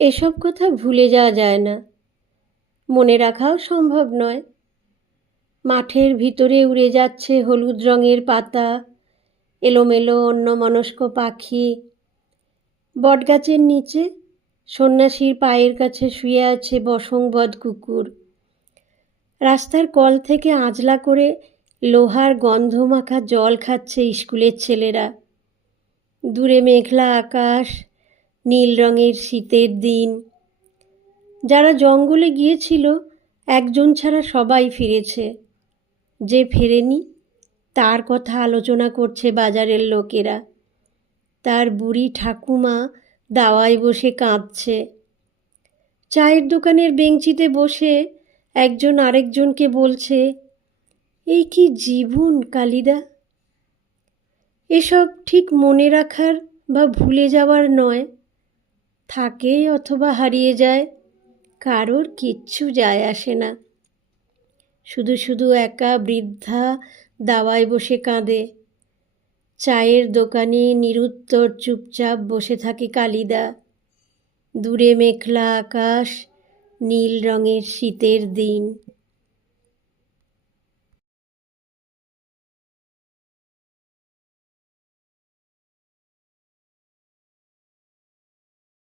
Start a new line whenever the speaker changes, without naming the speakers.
এসব কথা ভুলে যাওয়া যায় না। মনে রাখাও সম্ভব নয়। মাঠের ভিতরে উড়ে যাচ্ছে হলুদ রঙের পাতা, এলোমেলো অন্যমনস্ক পাখি। বটগাছের নিচে সন্ন্যাসীর পায়ের কাছে শুয়ে আছে বসংবদ কুকুর। রাস্তার কল থেকে আজলা করে লোহার গন্ধ মাখা জল খাচ্ছে স্কুলের ছেলেরা। দূরে মেঘলা আকাশ নীল রঙের শীতের দিন। যারা জঙ্গলে গিয়েছিল, একজন ছাড়া সবাই ফিরেছে। যে ফেরেনি, তার কথা আলোচনা করছে বাজারের লোকেরা। তার বুড়ি ঠাকুমা দাওয়ায় বসে কাঁদছে। চায়ের দোকানের বেঞ্চিতে বসে একজন আরেকজনকে বলছে, এই কি জীবন, কালিদা? এসব ঠিক মনে রাখার বা ভুলে যাওয়ার নয়। থাকে অথবা হারিয়ে যায়, কারোর কিচ্ছু যায় আসে না। শুধু শুধু একা বৃদ্ধা দাওয়ায় বসে কাঁদে। চায়ের দোকানে নিরুত্তর চুপচাপ বসে থাকে কালিদা। দূরে মেঘলা আকাশ, নীল রঙের শীতের দিন।